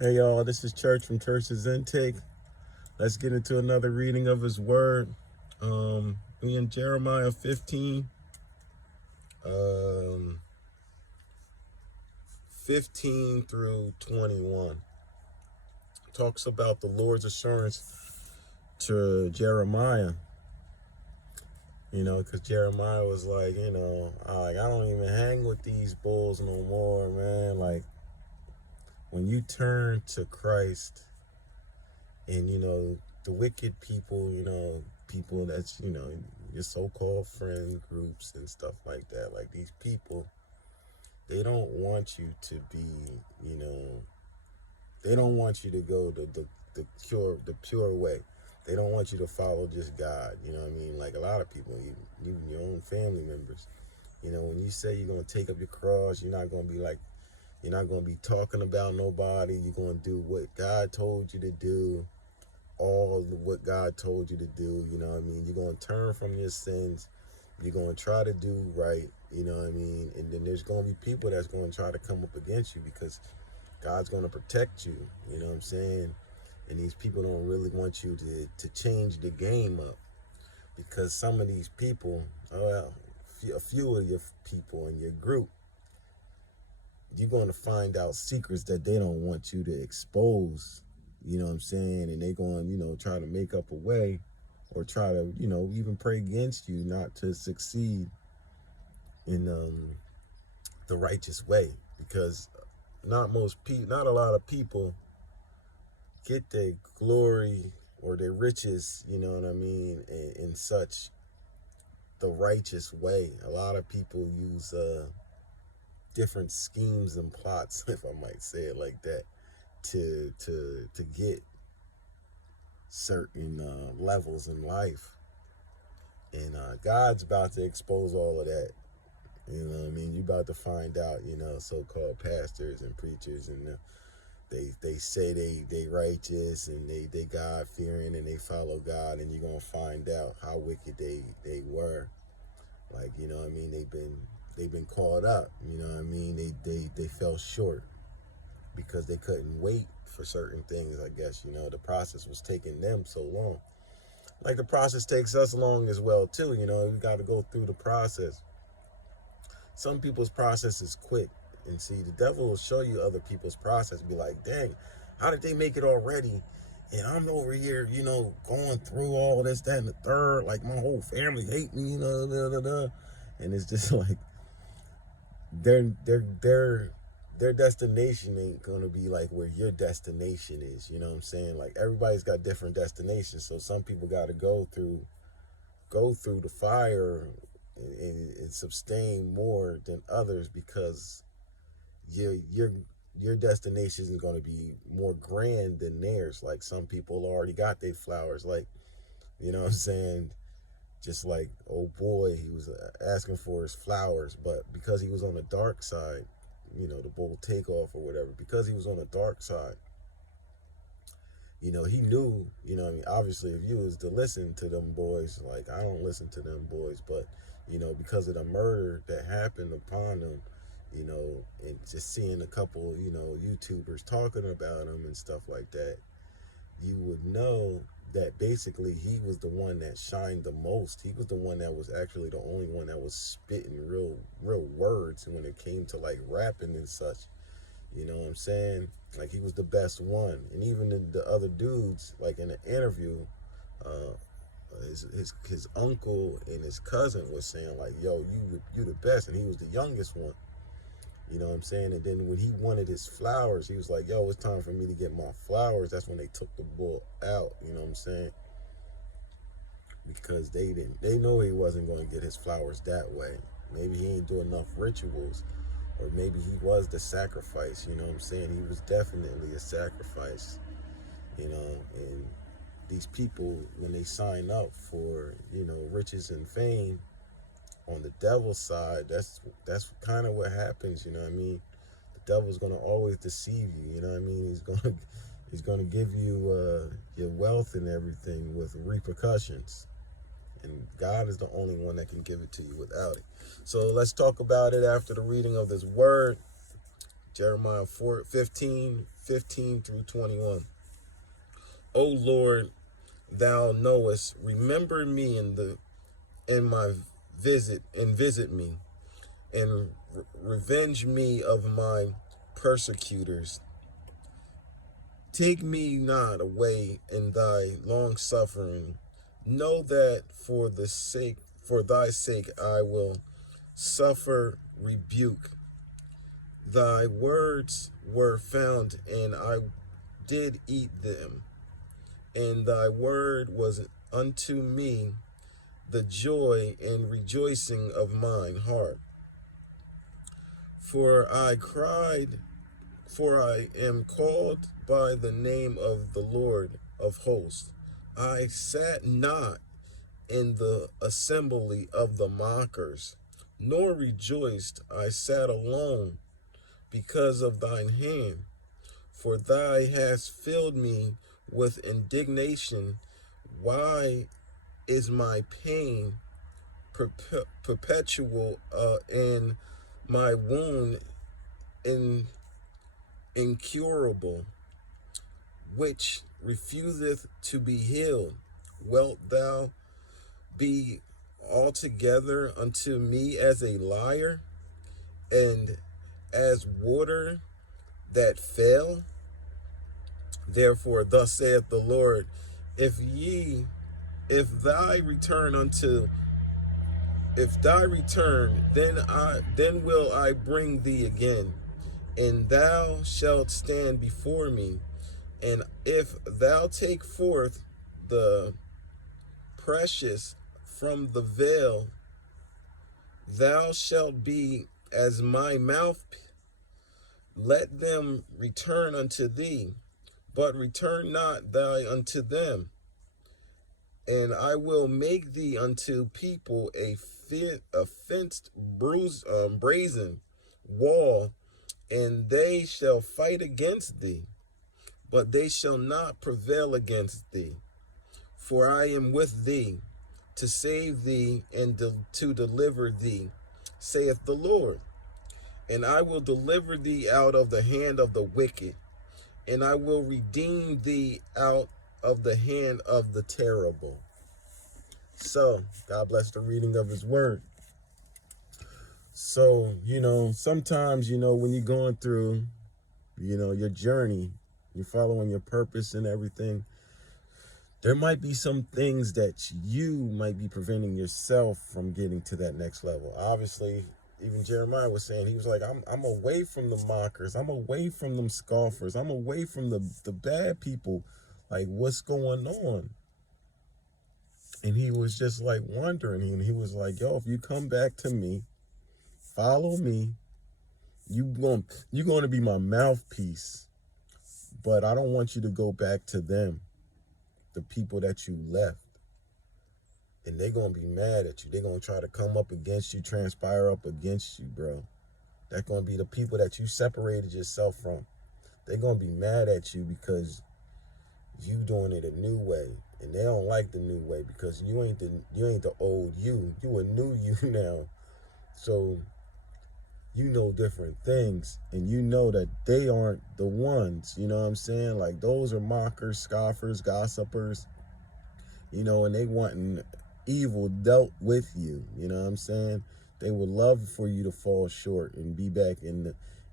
Hey y'all, this is Church from Church's Intake. Let's get into another reading of his word. We in Jeremiah 15, um, 15 through 21. Talks about the Lord's assurance to Jeremiah. Because Jeremiah was like, I don't even hang with these bulls no more, man. Like, when you turn to Christ and, the wicked people, people that's, your so-called friend groups and stuff like that, like these people, they don't want you to be, they don't want you to go the pure way. They don't want you to follow just God. You know what I mean? Like a lot of people, even your own family members. When you say you're going to take up your cross, you're not going to be like, you're not going to be talking about nobody. You're going to do what God told you to do, all what God told you to do. You know what I mean? You're going to turn from your sins. You're going to try to do right. You know what I mean? And then there's going to be people that's going to try to come up against you because God's going to protect you. You know what I'm saying? And these people don't really want you to change the game up, because some of these people, a few of your people in your group, you're going to find out secrets that they don't want you to expose. You know what I'm saying? And they're going, try to make up a way or try to, even pray against you not to succeed in the righteous way, because not a lot of people get their glory or their riches, you know what I mean, in such the righteous way. A lot of people use different schemes and plots, if I might say it like that, to get certain levels in life. And God's about to expose all of that. You know what I mean? You're about to find out, so-called pastors and preachers, and they say they righteous and they God-fearing and they follow God, and you're going to find out how wicked they were. Like, you know what I mean? They've been caught up, you know what I mean? They fell short because they couldn't wait for certain things, I guess. The process was taking them so long. Like the process takes us long as well, too. We got to go through the process. Some people's process is quick. And see, the devil will show you other people's process. Be like, dang, how did they make it already? And I'm over here, going through all this, that, and the third. Like, my whole family hate me, And it's just like, their destination ain't gonna be like where your destination is. You know what I'm saying? Like, everybody's got different destinations. So some people got to go through the fire and sustain more than others, because your destination is going to be more grand than theirs. Like, some people already got their flowers. Like, you know what I'm saying? Just like, oh boy, he was asking for his flowers, but because he was on the dark side, the bull takeoff or whatever, because he was on the dark side, he knew, I mean, obviously, if you was to listen to them boys, like, I don't listen to them boys, but, because of the murder that happened upon them, and just seeing a couple, YouTubers talking about him and stuff like that, you would know that basically he was the one that shined the most. He was the one that was actually the only one that was spitting real words when it came to like rapping and such. You know what I'm saying? Like, he was the best one. And even the other dudes, like in the interview, his uncle and his cousin was saying like, yo, you the best, and he was the youngest one. You know what I'm saying? And then when he wanted his flowers, he was like, yo, it's time for me to get my flowers. That's when they took the bull out. You know what I'm saying? Because they know he wasn't going to get his flowers that way. Maybe he ain't do enough rituals, or maybe he was the sacrifice. You know what I'm saying? He was definitely a sacrifice, and these people, when they sign up for, riches and fame on the devil's side, that's kind of what happens. You know what I mean? The devil's gonna always deceive you. You know what I mean? He's gonna give you your wealth and everything with repercussions, and God is the only one that can give it to you without it. So let's talk about it after the reading of this word. Jeremiah 15 through 21. O Lord, thou knowest, remember me in my visit me, and revenge me of my persecutors. Take me not away in thy long suffering. Know that for thy sake I will suffer rebuke. Thy words were found, and I did eat them, and thy word was unto me the joy and rejoicing of mine heart. For I am called by the name of the Lord of hosts. I sat not in the assembly of the mockers, nor rejoiced. I sat alone because of thine hand. For thou hast filled me with indignation. Why is my pain perpetual, and my wound incurable, which refuseth to be healed? Wilt thou be altogether unto me as a liar, and as water that fell? Therefore thus saith the Lord, if thy return, then will I bring thee again, and thou shalt stand before me. And if thou take forth the precious from the veil, thou shalt be as my mouth. Let them return unto thee, but return not thou unto them. And I will make thee unto people a fenced, brazen wall, and they shall fight against thee, but they shall not prevail against thee. For I am with thee, to save thee and to deliver thee, saith the Lord. And I will deliver thee out of the hand of the wicked, and I will redeem thee out of the hand of the terrible. So, God bless the reading of his word. So, sometimes, when you're going through, your journey, you're following your purpose and everything, there might be some things that you might be preventing yourself from getting to that next level. Obviously, even Jeremiah was saying, he was like, I'm away from the mockers. I'm away from them scoffers. I'm away from the bad people. Like, what's going on? And he was just like wondering. And he was like, yo, if you come back to me, follow me, you're going to be my mouthpiece. But I don't want you to go back to them, the people that you left. And they're going to be mad at you. They're going to try to come up against you, transpire up against you, bro. That's going to be the people that you separated yourself from. They're going to be mad at you because you doing it a new way. And they don't like the new way because you ain't the old you. You a new you now. So you know different things, and you know that they aren't the ones, you know what I'm saying? Like, those are mockers, scoffers, gossipers, and they wanting evil dealt with you, you know what I'm saying? They would love for you to fall short and be back in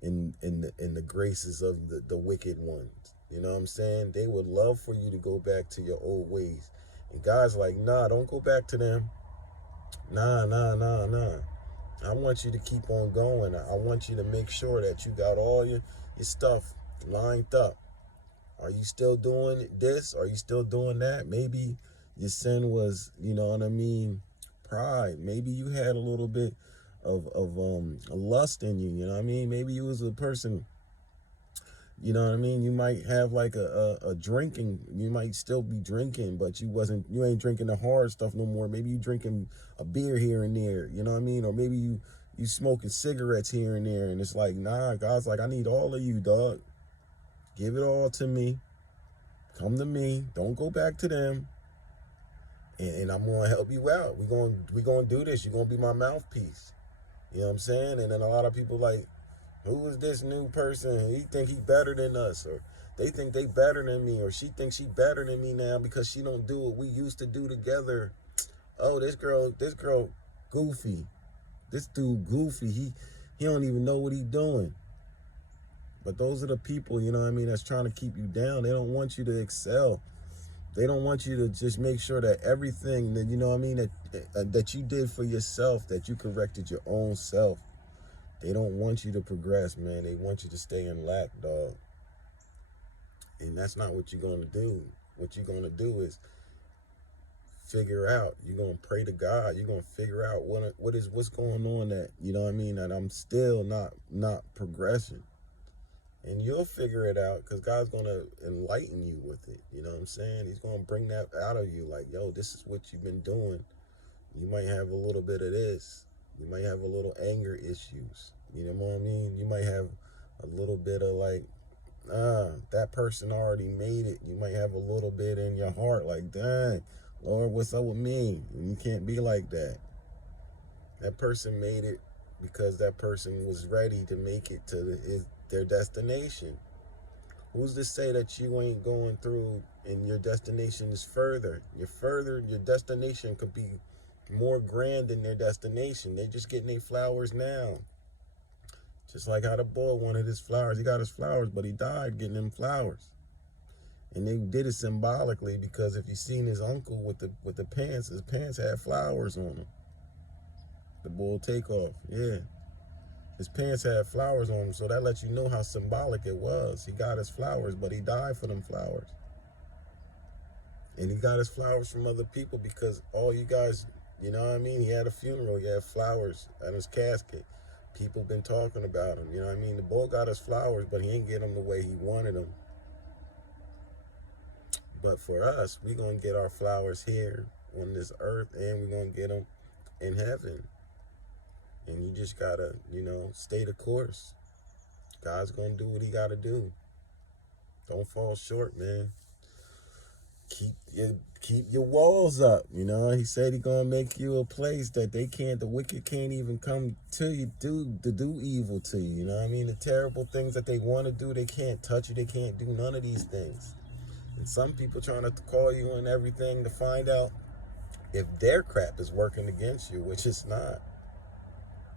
the graces of the wicked ones. You know what I'm saying? They would love for you to go back to your old ways. And God's like, nah, don't go back to them. Nah. I want you to keep on going. I want you to make sure that you got all your stuff lined up. Are you still doing this? Are you still doing that? Maybe your sin was, pride. Maybe you had a little bit of lust in you, you know what I mean? Maybe you was a person, you know what I mean? You might have like a drinking, you might still be drinking, but you ain't drinking the hard stuff no more. Maybe you drinking a beer here and there, you know what I mean? Or maybe you smoking cigarettes here and there, and it's like, nah, God's like, I need all of you, dog. Give it all to me. Come to me. Don't go back to them. And I'm going to help you out. We're going to do this. You're going to be my mouthpiece. You know what I'm saying? And then a lot of people like, Who is this new person? He think he better than us, or they think they better than me, or she thinks she better than me now because she don't do what we used to do together. Oh, this girl goofy. This dude goofy. He don't even know what he doing. But those are the people, you know what I mean, that's trying to keep you down. They don't want you to excel. They don't want you to just make sure that everything that, you know what I mean, that you did for yourself, that you corrected your own self. They don't want you to progress, man. They want you to stay in lack, dog. And that's not what you're going to do. What you're going to do is figure out. You're going to pray to God. You're going to figure out what's going on that, you know what I mean, that I'm still not progressing. And you'll figure it out because God's going to enlighten you with it. You know what I'm saying? He's going to bring that out of you like, yo, this is what you've been doing. You might have a little bit of this. You might have a little anger issues. You know what I mean? You might have a little bit of like, that person already made it. You might have a little bit in your heart like, dang, Lord, what's up with me? And you can't be like that. That person made it because that person was ready to make it to their destination. Who's to say that you ain't going through and your destination is further? Your destination could be more grand than their destination. They're just getting their flowers now. Just like how the boy wanted his flowers. He got his flowers, but he died getting them flowers. And they did it symbolically because if you seen his uncle with the pants, his pants had flowers on them. The bull takeoff, yeah. His pants had flowers on them, so that lets you know how symbolic it was. He got his flowers, but he died for them flowers. And he got his flowers from other people because all you guys, you know what I mean? He had a funeral, he had flowers at his casket. People been talking about him, you know what I mean? The boy got his flowers, but he ain't get them the way he wanted them. But for us, we're going to get our flowers here on this earth, and we're going to get them in heaven. And you just got to, you know, stay the course. God's going to do what he got to do. Don't fall short, man. Keep your walls up, you know. He said he's going to make you a place that the wicked can't even come to you to do evil to you, you know what I mean? The terrible things that they want to do, they can't touch you. They can't do none of these things. And some people trying to call you and everything to find out if their crap is working against you, which it's not.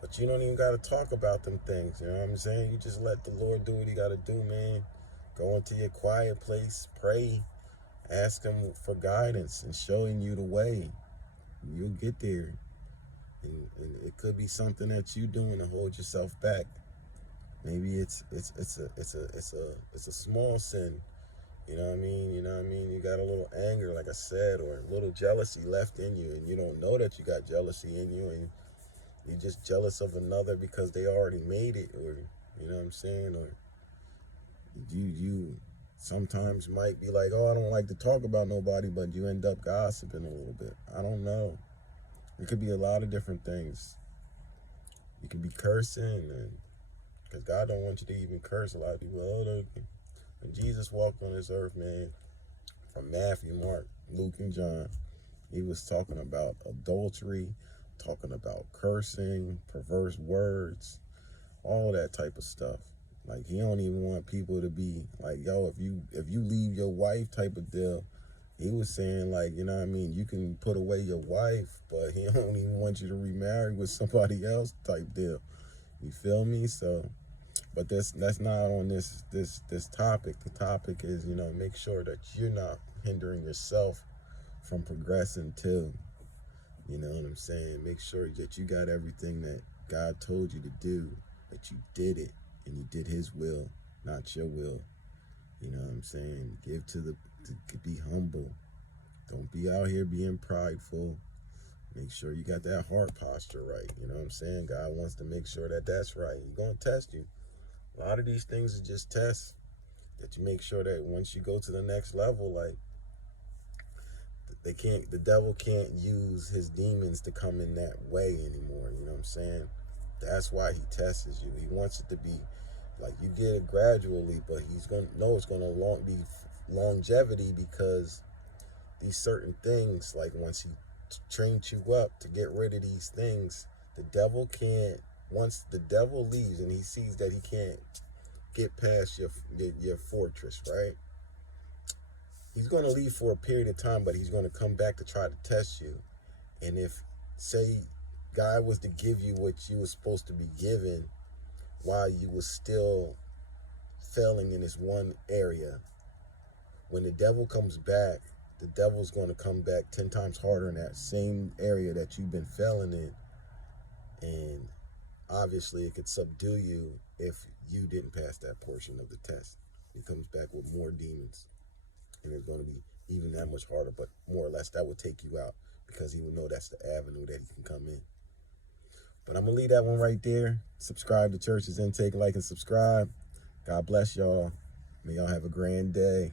But you don't even got to talk about them things, you know what I'm saying? You just let the Lord do what he got to do, man. Go into your quiet place, pray, ask him for guidance and showing you the way. You'll get there. And it could be something that you doing to hold yourself back. Maybe it's a small sin. You know what I mean? You know what I mean? You got a little anger, like I said, or a little jealousy left in you, and you don't know that you got jealousy in you, and you're just jealous of another because they already made it, or, you know what I'm saying? Or you sometimes might be like, oh, I don't like to talk about nobody, but you end up gossiping a little bit. I don't know. It could be a lot of different things. You could be cursing, and because God don't want you to even curse. A lot of people, when Jesus walked on this earth, man, from Matthew, Mark, Luke, and John, he was talking about adultery, talking about cursing, perverse words, all that type of stuff. Like, he don't even want people to be like, yo, if you leave your wife type of deal. He was saying, like, you know what I mean, you can put away your wife, but he don't even want you to remarry with somebody else type deal. You feel me? So, but that's not on this topic. The topic is, you know, make sure that you're not hindering yourself from progressing too. You know what I'm saying? Make sure that you got everything that God told you to do, that you did it, and you did his will, not your will. You know what I'm saying? To be humble. Don't be out here being prideful. Make sure you got that heart posture right. You know what I'm saying? God wants to make sure that that's right. He's going to test you. A lot of these things are just tests that you make sure that once you go to the next level, like, the devil can't use his demons to come in that way anymore. You know what I'm saying? That's why he tests you. He wants it to be like you get it gradually, but he's going to know it's going to be longevity, because these certain things, like once he trains you up to get rid of these things, the devil can't once the devil leaves and he sees that he can't get past your fortress, right? He's going to leave for a period of time, but he's going to come back to try to test you. And if, say, God was to give you what you were supposed to be given while you were still failing in this one area, when the devil comes back, the devil's going to come back 10 times harder in that same area that you've been failing in. And obviously it could subdue you if you didn't pass that portion of the test. He comes back with more demons, and it's going to be even that much harder, but more or less that would take you out because he will know that's the avenue that he can come in. But I'm going to leave that one right there. Subscribe to Church's Intake, like and subscribe. God bless y'all. May y'all have a grand day.